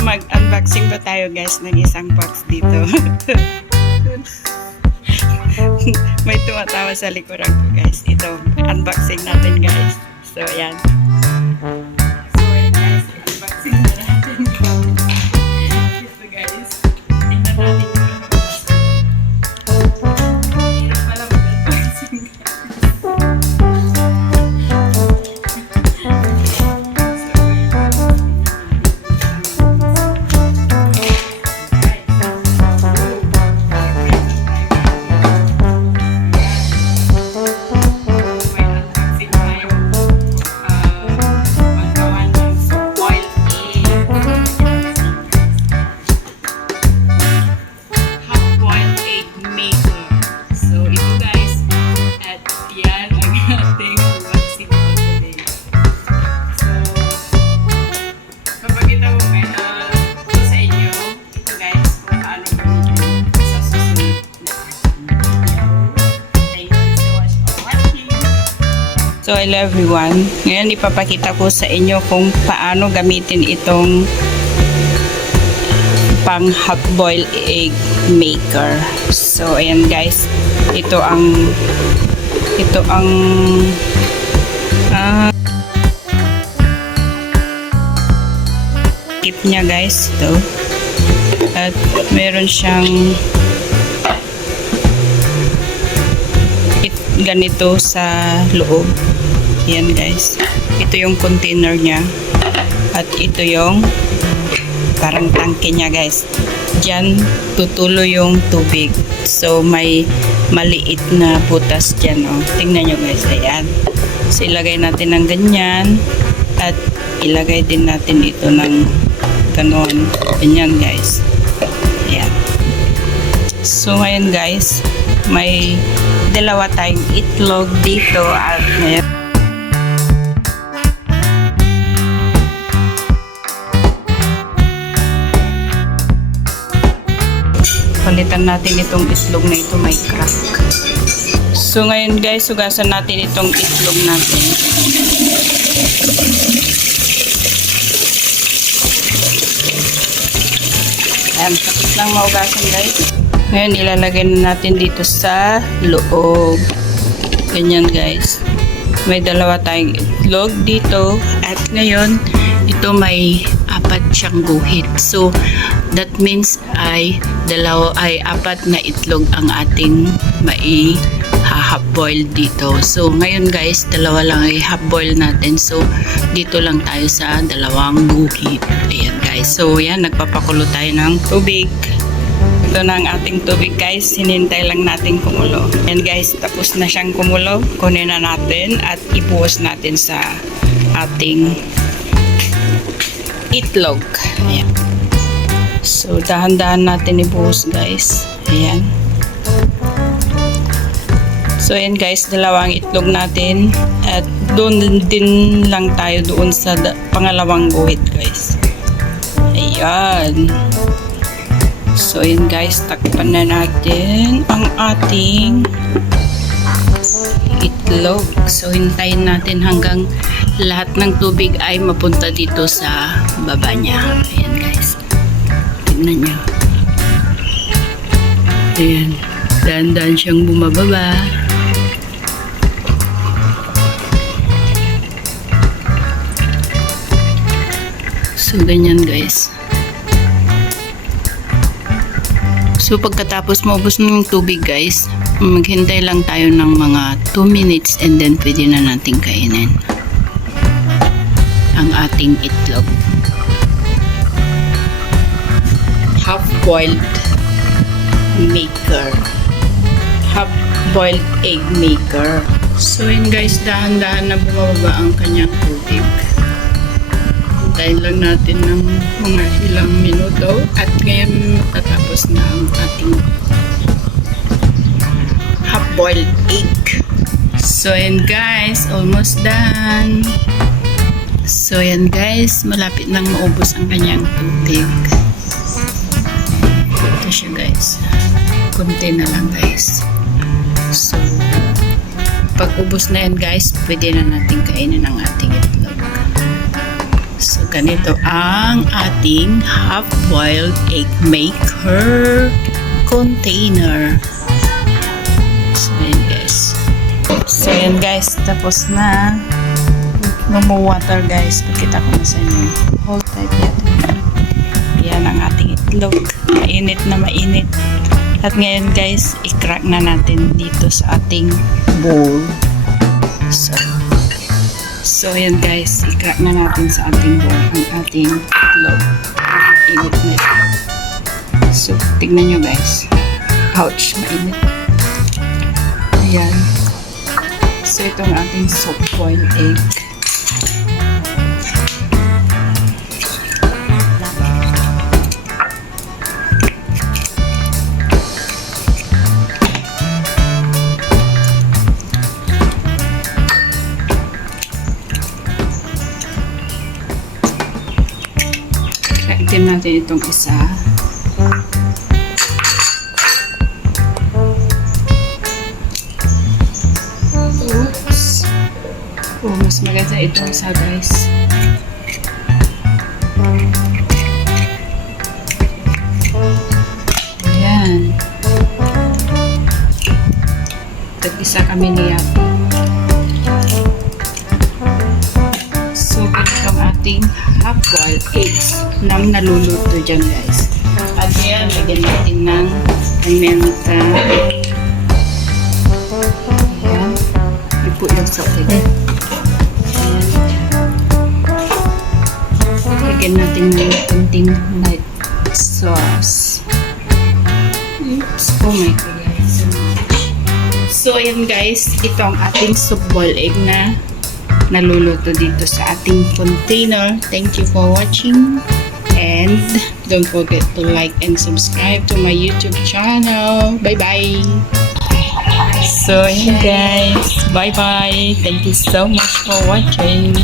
Mag-unboxing ba tayo guys ng isang box dito? May tumatawa sa likuran ko guys. Ito, unboxing natin guys. So, ayan. So, ayan guys, unboxing na natin. Ito guys, tingnan natin yung hirap pala mag-unboxing guys. So hello everyone, ngayon ipapakita ko sa inyo kung paano gamitin itong pang hot boil egg maker. So ayan guys, ito ang tip niya guys, ito. At meron siyang ganito sa loob. Yan guys, ito yung container niya at ito yung parang tangke niya guys. Diyan tutulo yung tubig, so may maliit na butas dyan, oh. Tingnan nyo guys, ayan. So ilagay natin ng ganyan at ilagay din natin ito ng ganon, ganyan guys, ayan. So ngayon guys, may dalawa tayong itlog dito at palitan natin itong itlog na ito, may crack. So ngayon guys, hugasan natin itong itlog natin. Ayan, tapos lang maugasan guys. Ngayon ilalagay na natin dito sa loob. Ganyan guys. May dalawa tayong itlog dito at ngayon ito may apat siyang guhit. So that means ay apat na itlog ang ating half boil dito. So ngayon guys, dalawa lang ay half boil natin. So dito lang tayo sa dalawang guhit. Ayan guys. So yan, nagpapakulo tayo ng tubig. Ito na ang ating tubig guys, hinintay lang natin kumulo. Ayan guys, tapos na siyang kumulo. Kunin na natin at ibuhos natin sa ating itlog. Ayan. So dahan-dahan natin ibuhos guys. Ayan. So ayan guys, dalawang itlog natin at doon din lang tayo doon sa pangalawang guhit guys. Ayan. So yun guys, takpan na natin ang ating itlog. So hintayin natin hanggang lahat ng tubig ay mapunta dito sa baba niya. Ayan guys, tignan nyo. Ayan, dahan-dahan siyang bumababa. So ganyan guys. So pagkatapos maubos ng tubig guys, maghintay lang tayo ng mga 2 minutes and then pwede na natin kainin ang ating itlog. Half boiled maker. Half boiled egg maker. So yun guys, dahan-dahan na bumababa ang kanyang tubig. Hintayin lang natin ng mga ilang minuto at ngayon tatapos na ang ating half-boiled egg. So yan guys, almost done. So yan guys, malapit nang maubos ang kanyang tubig. Ito siya guys, konti na lang guys. So pag ubos na yan guys, pwede na natin kainin ang ating itlog. So, ganito ang ating half-boiled egg maker container. So, yan guys. So, yan guys. Tapos na. No more water guys. Pakita ko na sa inyo. Hold tight yan. Yan ang ating itlog. Mainit na mainit. At ngayon guys, i-crack na natin dito sa ating bowl. So yan guys, i-crack na natin sa ating bowl ang ating itlog. Mainit na itlog. So, tignan nyo guys. Ouch, mainit. Ayan. So, itong ating soft-boiled egg. Crack din natin itong isa. Oops. Oh, mas maganda itong isa guys. Ayan. Tag-isa kami niya. So, itong ating half-boiled eggs na naluluto dyan guys. At yan, lagyan natin ng paminta. Ayan. Ipo yung salt again. Ayan. Lagyan natin ng kunting light sauce. Oops. Oh my god guys. So, ayan guys. Ito ang ating soft-boiled egg na naluluto dito sa ating container. Thank you for watching and don't forget to like and subscribe to my YouTube channel. Bye bye. So yun guys, bye bye. Thank you so much for watching.